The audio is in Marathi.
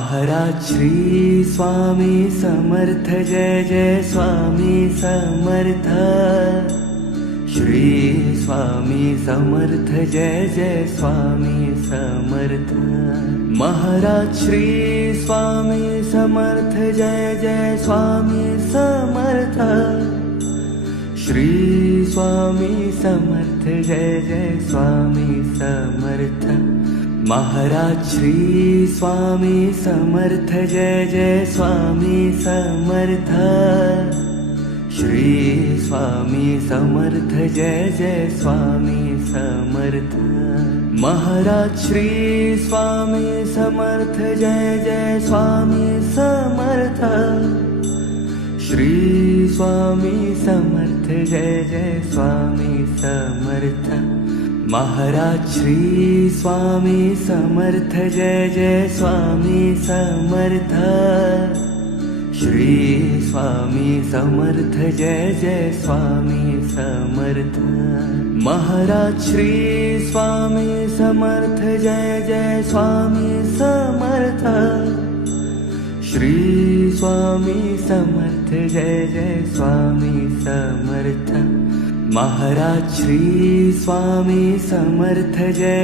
महाराज श्री स्वामी समर्थ जय जय स्वामी समर्थ। श्री स्वामी समर्थ जय जय स्वामी समर्थ। महाराज श्री स्वामी समर्थ जय जय स्वामी समर्थ। श्री स्वामी समर्थ जय जय स्वामी समर्थ। महाराज श्री स्वामी समर्थ जय जय स्वामी समर्थ। श्री स्वामी समर्थ जय जय स्वामी समर्थ। महाराज श्री स्वामी समर्थ जय जय स्वामी समर्थ। श्री स्वामी समर्थ जय जय स्वामी समर्थ। महाराज श्री स्वामी समर्थ जय जय स्वामी समर्थ। श्री स्वामी समर्थ जय जय स्वामी समर्थ। महाराज श्री स्वामी समर्थ जय जय स्वामी समर्थ। श्री स्वामी समर्थ जय जय स्वामी समर्थ। महाराज श्री स्वामी समर्थ जय